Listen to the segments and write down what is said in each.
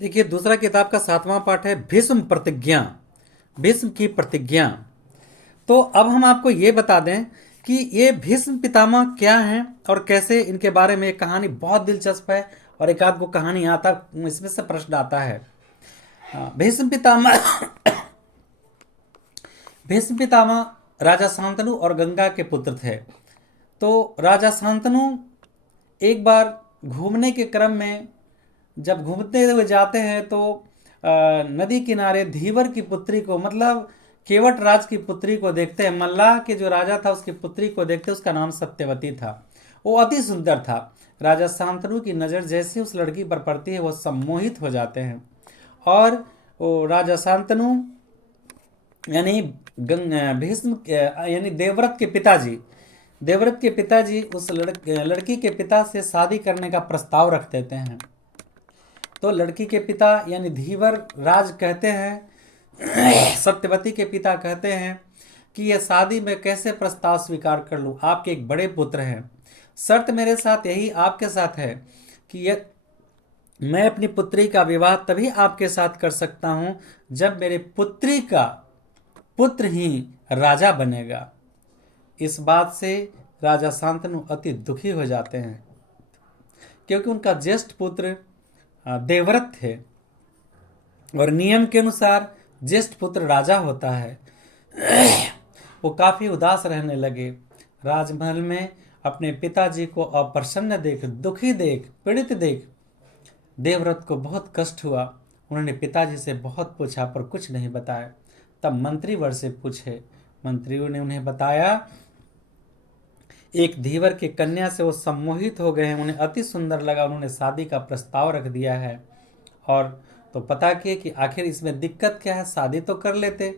देखिए, दूसरा किताब का 7वां पाठ है भीष्म प्रतिज्ञा, भीष्म की प्रतिज्ञा। तो अब हम आपको ये बता दें कि ये भीष्म पितामह क्या हैं और कैसे, इनके बारे में एक कहानी बहुत दिलचस्प है और एक आध गो कहानी आता, इसमें से प्रश्न आता है। भीष्म पितामह भीष्म पितामह राजा शांतनु और गंगा के पुत्र थे। तो राजा शांतनु एक बार घूमने के क्रम में जब घूमते हुए जाते हैं तो नदी किनारे धीवर की पुत्री को, मतलब केवट राज की पुत्री को देखते हैं। मल्लाह के जो राजा था उसकी पुत्री को देखते, उसका नाम सत्यवती था। वो अति सुंदर था। राजा शांतनु की नज़र जैसे उस लड़की पर पड़ती है वो सम्मोहित हो जाते हैं। और वो राजा शांतनु यानी भीष्म यानी देवव्रत के पिताजी उस लड़की के पिता से शादी करने का प्रस्ताव रख देते हैं। तो लड़की के पिता यानी धीवर राज कहते हैं, सत्यवती के पिता कहते हैं कि यह शादी में कैसे प्रस्ताव स्वीकार कर लूं, आपके एक बड़े पुत्र हैं। शर्त मेरे साथ यही आपके साथ है कि यह मैं अपनी पुत्री का विवाह तभी आपके साथ कर सकता हूं जब मेरे पुत्री का पुत्र ही राजा बनेगा। इस बात से राजा शांतनु अति दुखी हो जाते हैं, क्योंकि उनका ज्येष्ठ पुत्र देवव्रत थे और नियम के अनुसार ज्येष्ठ पुत्र राजा होता है। वो काफी उदास रहने लगे। राजमहल में अपने पिताजी को अप्रसन्न देख, दुखी देख, पीड़ित देख देवव्रत को बहुत कष्ट हुआ। उन्होंने पिताजी से बहुत पूछा पर कुछ नहीं बताया। तब मंत्रीवर से पूछे, मंत्रियों ने उन्हें बताया एक धीवर की कन्या से वो सम्मोहित हो गए हैं, उन्हें अति सुंदर लगा, उन्होंने शादी का प्रस्ताव रख दिया है। और तो पता किए कि आखिर इसमें दिक्कत क्या है, शादी तो कर लेते,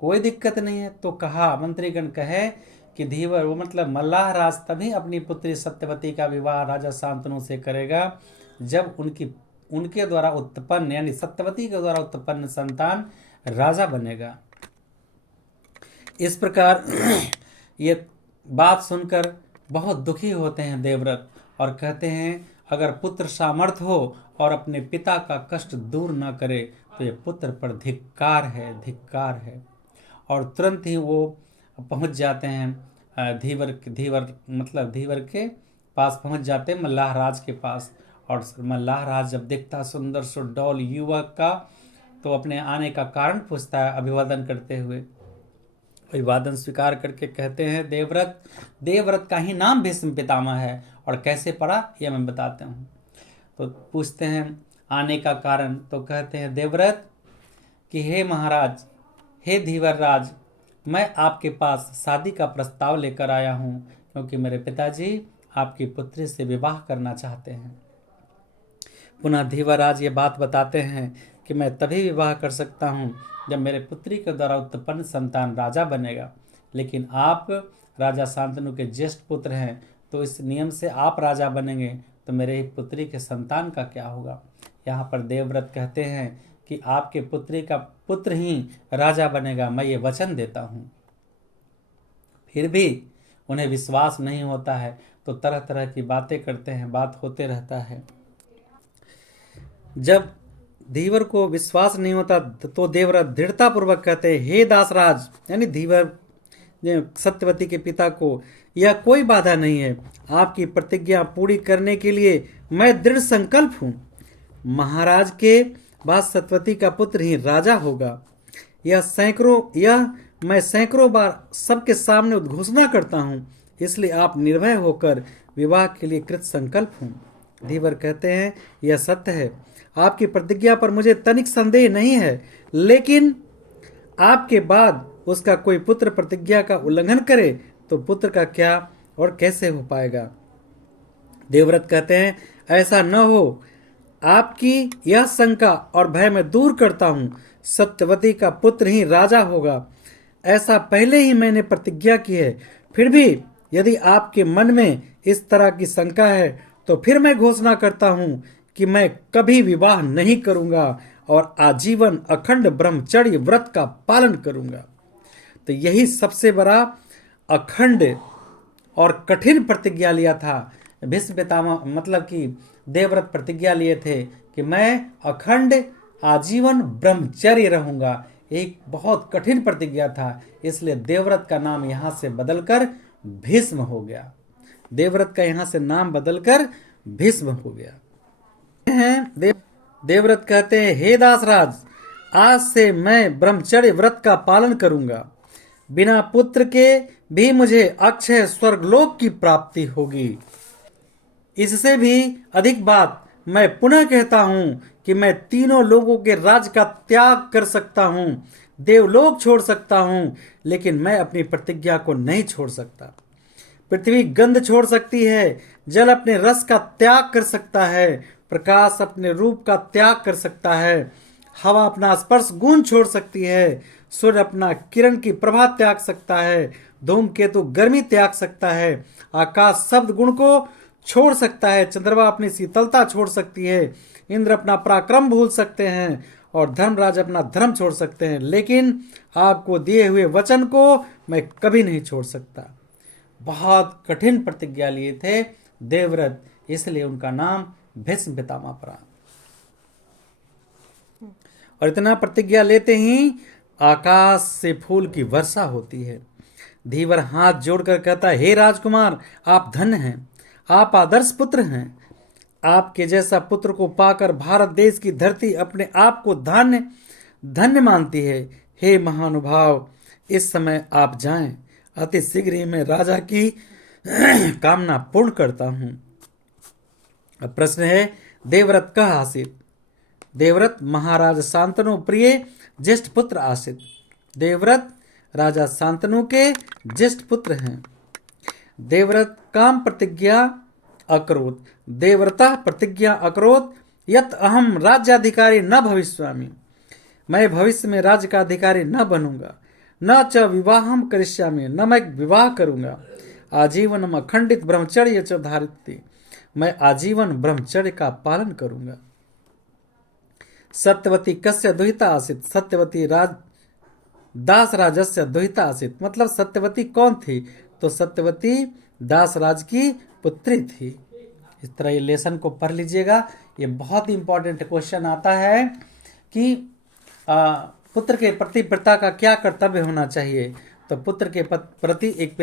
कोई दिक्कत नहीं है। तो कहा, मंत्रीगण कहे कि धीवर वो मतलब मल्लाह राज तभी अपनी पुत्री सत्यवती का विवाह राजा शांतनु से करेगा जब उनके द्वारा उत्पन्न यानी सत्यवती के द्वारा उत्पन्न संतान राजा बनेगा। इस प्रकार ये बात सुनकर बहुत दुखी होते हैं देवव्रत और कहते हैं अगर पुत्र सामर्थ हो और अपने पिता का कष्ट दूर न करे तो ये पुत्र पर धिक्कार है, धिक्कार है। और तुरंत ही वो पहुंच जाते हैं धीवर के पास पहुंच जाते हैं, मल्लाह राज के पास। और मल्लाह राज जब देखता सुंदर सुडौल युवक का तो अपने आने का कारण पूछता है अभिवादन करते हुए। अभिवादन स्वीकार करके कहते हैं देवव्रत का ही नाम भीष्म पितामह है और कैसे पड़ा यह मैं बताता हूँ। तो पूछते हैं आने का कारण, तो कहते हैं देवव्रत कि हे महाराज, हे धीवर राज, मैं आपके पास शादी का प्रस्ताव लेकर आया हूँ क्योंकि मेरे पिताजी आपकी पुत्री से विवाह करना चाहते हैं। पुनः धीवर राज ये बात बताते हैं कि मैं तभी विवाह कर सकता हूँ जब मेरे पुत्री के द्वारा उत्पन्न संतान राजा बनेगा, लेकिन आप राजा शांतनु के ज्येष्ठ पुत्र हैं, तो इस नियम से आप राजा बनेंगे तो मेरे पुत्री के संतान का क्या होगा। यहाँ पर देवव्रत कहते हैं कि आपके पुत्री का पुत्र ही राजा बनेगा, मैं ये वचन देता हूँ। फिर भी उन्हें विश्वास नहीं होता है तो तरह तरह की बातें करते हैं, बात होते रहता है। जब धीवर को विश्वास नहीं होता तो देवव्रत दृढ़ता पूर्वक कहते हैं हे दासराज यानी धीवर सत्यवती के पिता को, यह कोई बाधा नहीं है, आपकी प्रतिज्ञा पूरी करने के लिए मैं दृढ़ संकल्प हूँ। महाराज के बाद सत्यवती का पुत्र ही राजा होगा। मैं सैकड़ों बार सबके सामने घोषणा करता हूँ, इसलिए आप निर्भय होकर विवाह के लिए कृत संकल्प हूँ। धीवर कहते हैं यह सत्य है, आपकी प्रतिज्ञा पर मुझे तनिक संदेह नहीं है, लेकिन आपके बाद उसका कोई पुत्र प्रतिज्ञा का उल्लंघन करे तो पुत्र का क्या और कैसे हो पाएगा। देवव्रत कहते हैं ऐसा न हो, आपकी यह शंका और भय मैं दूर करता हूँ, सत्यवती का पुत्र ही राजा होगा, ऐसा पहले ही मैंने प्रतिज्ञा की है। फिर भी यदि आपके मन में इस तरह की शंका है तो फिर मैं घोषणा करता हूँ कि मैं कभी विवाह नहीं करूंगा और आजीवन अखंड ब्रह्मचर्य व्रत का पालन करूंगा। तो यही सबसे बड़ा अखंड और कठिन प्रतिज्ञा लिया था भीष्म पितामह, मतलब कि देवव्रत प्रतिज्ञा लिए थे कि मैं अखंड आजीवन ब्रह्मचर्य रहूंगा। एक बहुत कठिन प्रतिज्ञा था, इसलिए देवव्रत का नाम यहां से बदलकर भीष्म हो गया। देवव्रत का यहां से नाम बदलकर भीष्म हो गया है। देवव्रत कहते हैं, हे दासराज, आज से मैं ब्रह्मचर्य व्रत का पालन करूंगा। बिना पुत्र के भी मुझे अक्षय स्वर्गलोक की प्राप्ति होगी। इससे भी अधिक बात मैं पुनः कहता हूं कि मैं तीनों लोगों के राज का त्याग कर सकता हूं, देवलोक छोड़ सकता हूं, लेकिन मैं अपनी प्रतिज्ञा को नहीं छोड़ सकता। पृथ्वी गंध छोड़ सकती है, जल अपने रस का त्याग कर सकता है, प्रकाश अपने रूप का त्याग कर सकता है, हवा अपना स्पर्श गुण छोड़ सकती है, सूर्य अपना किरण की प्रभा त्याग सकता है, धूमकेतु गर्मी त्याग सकता है, आकाश शब्द गुण को छोड़ सकता है, चंद्रमा अपनी शीतलता छोड़ सकती है, इंद्र अपना पराक्रम भूल सकते हैं और धर्मराज अपना धर्म छोड़ सकते हैं, लेकिन आपको दिए हुए वचन को मैं कभी नहीं छोड़ सकता। बहुत कठिन प्रतिज्ञा लिए थे देवव्रत, इसलिए उनका नाम भीष्म पितामह पड़ा। और इतना प्रतिज्ञा लेते ही आकाश से फूल की वर्षा होती है। धीवर हाथ जोड़कर कहता है, हे राजकुमार, आप धन्य हैं, आप आदर्श पुत्र हैं। आपके जैसा पुत्र को पाकर भारत देश की धरती अपने आप को धन्य धन्य मानती है। हे महानुभाव, इस समय आप जाएं, अति शीघ्र ही मैं राजा की कामना पूर्ण करता हूं। अब प्रश्न है, देवव्रत कह आसित? देवव्रत महाराज शांतनु प्रिय ज्येष्ठ पुत्र आसित। देवव्रत राजा शांतनु के ज्येष्ठ पुत्र हैं। देवव्रत काम प्रतिज्ञा अकरोत, देवव्रता प्रतिज्ञा अकरोत यत अहम राज्याधिकारी न भविष्यामि। मैं भविष्य में राज्य का अधिकारी न बनूंगा। न च विवाहम करिष्यामि, न मैं विवाह करूंगा। आजीवनम अखंडित ब्रह्मचर्य च धारित, मैं आजीवन ब्रह्मचर्य का पालन करूंगा। सत्यवती कस्य दुहिता आसित? सत्यवती दासराजस्य दुहिता आसित। मतलब सत्यवती कौन थी? तो सत्यवती दासराज की पुत्री थी। इस तरह ये लेसन को पढ़ लीजिएगा, ये बहुत ही इंपॉर्टेंट क्वेश्चन आता है कि पुत्र के प्रति पिता का क्या कर्तव्य होना चाहिए। तो पुत्र के प्रति एक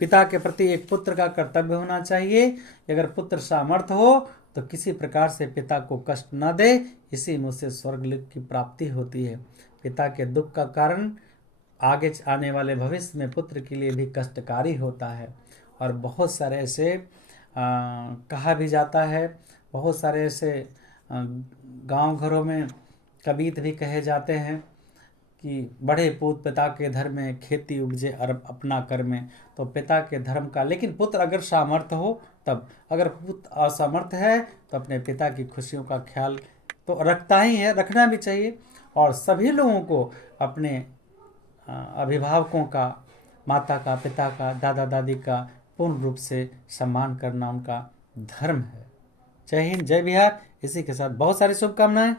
पिता के प्रति एक पुत्र का कर्तव्य होना चाहिए। अगर पुत्र सामर्थ्य हो तो किसी प्रकार से पिता को कष्ट न दे, इसी में उससे स्वर्गलोक की प्राप्ति होती है। पिता के दुख का कारण आगे आने वाले भविष्य में पुत्र के लिए भी कष्टकारी होता है। और बहुत सारे ऐसे कहा भी जाता है, बहुत सारे ऐसे गांव घरों में कबीत भी कहे जाते हैं कि बड़े पूत पिता के धर्म में, खेती उपजे अरब अपना कर में। तो पिता के धर्म का, लेकिन पुत्र अगर सामर्थ्य हो तब, अगर पुत्र असमर्थ है तो अपने पिता की खुशियों का ख्याल तो रखता ही है, रखना भी चाहिए। और सभी लोगों को अपने अभिभावकों का, माता का, पिता का, दादा दादी का पूर्ण रूप से सम्मान करना उनका धर्म है। जय हिंद, जय बिहार। इसी के साथ बहुत सारी शुभकामनाएं।